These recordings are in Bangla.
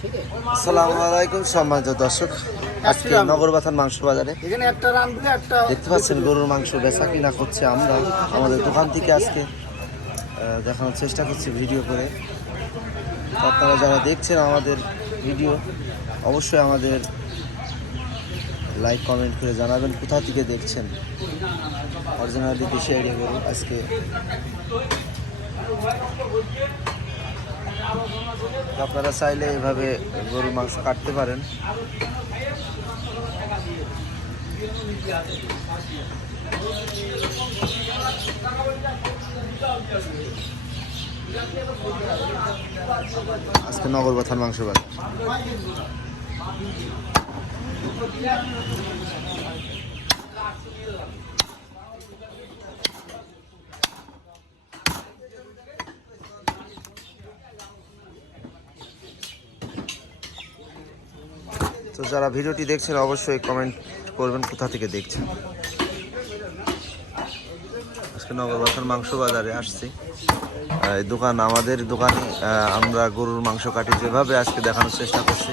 আসসালামু আলাইকুম সম্মানিত দর্শক আজকে নগরবাথান মাংস বাজারে। দেখতে পাচ্ছেন গরুর মাংস বেচা কিনা করছে আমরা। আমাদের দোকান থেকে আজকে দেখানোর চেষ্টা করছি ভিডিও করে। আপনারা যারা দেখছেন আমাদের ভিডিও অবশ্যই আমাদের লাইক কমেন্ট করে জানাবেন কোথা থেকে দেখছেন। অরিজিনালি দেশে আইডিয়া গরু আজকে। আপনারা চাইলে এভাবে গরুর মাংস কাটতে পারেন। আজকে নগর কথার মাংস বাজার। তো যারা ভিডিওটি দেখছেন, অবশ্যই কমেন্ট করবেন কোথা থেকে দেখছেন। আজকে নগরবাসার মাংস বাজারে আসছি। এই দোকান, আমাদের দোকানে আমরা গরুর মাংস কাটি যেভাবে আজকে দেখানোর চেষ্টা করছি।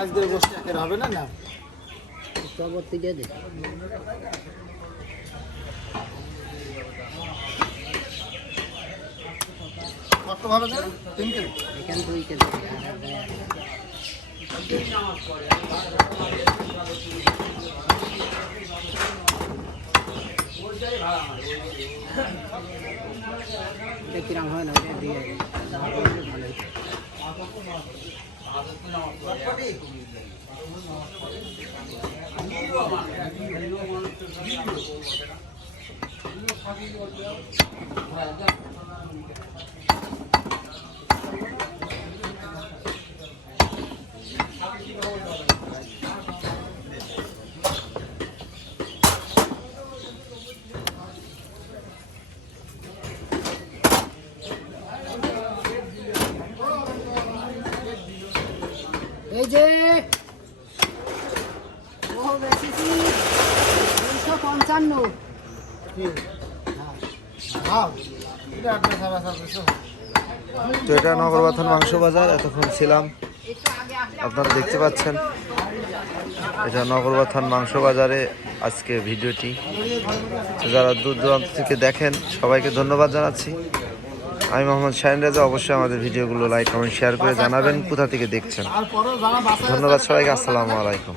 আজকে বসে একের হবে না না? পরবর্তী দিয়ে দে। কত দেন তিন কেজি? এখান দুই কেজি। কিরাম হয় না ওটা দিয়ে ভালো এই যে। ও বেশিছি দুইশো পঞ্চান্ন। হ্যাঁ তো এটা নগরবাথান মাংস বাজার এতক্ষণ ছিলাম। আপনারা দেখতে পাচ্ছেন এটা নগরবাথান মাংস বাজারে আজকে ভিডিওটি। যারা দূর দূরান্ত থেকে দেখেন সবাইকে ধন্যবাদ জানাচ্ছি। আমি মোহাম্মদ শাহিন রাজা অবশ্যই আমাদের ভিডিওগুলো লাইক কমেন্ট শেয়ার করে জানাবেন। কোথা থেকে দেখছেন? ধন্যবাদ সবাইকে আসসালামু আলাইকুম।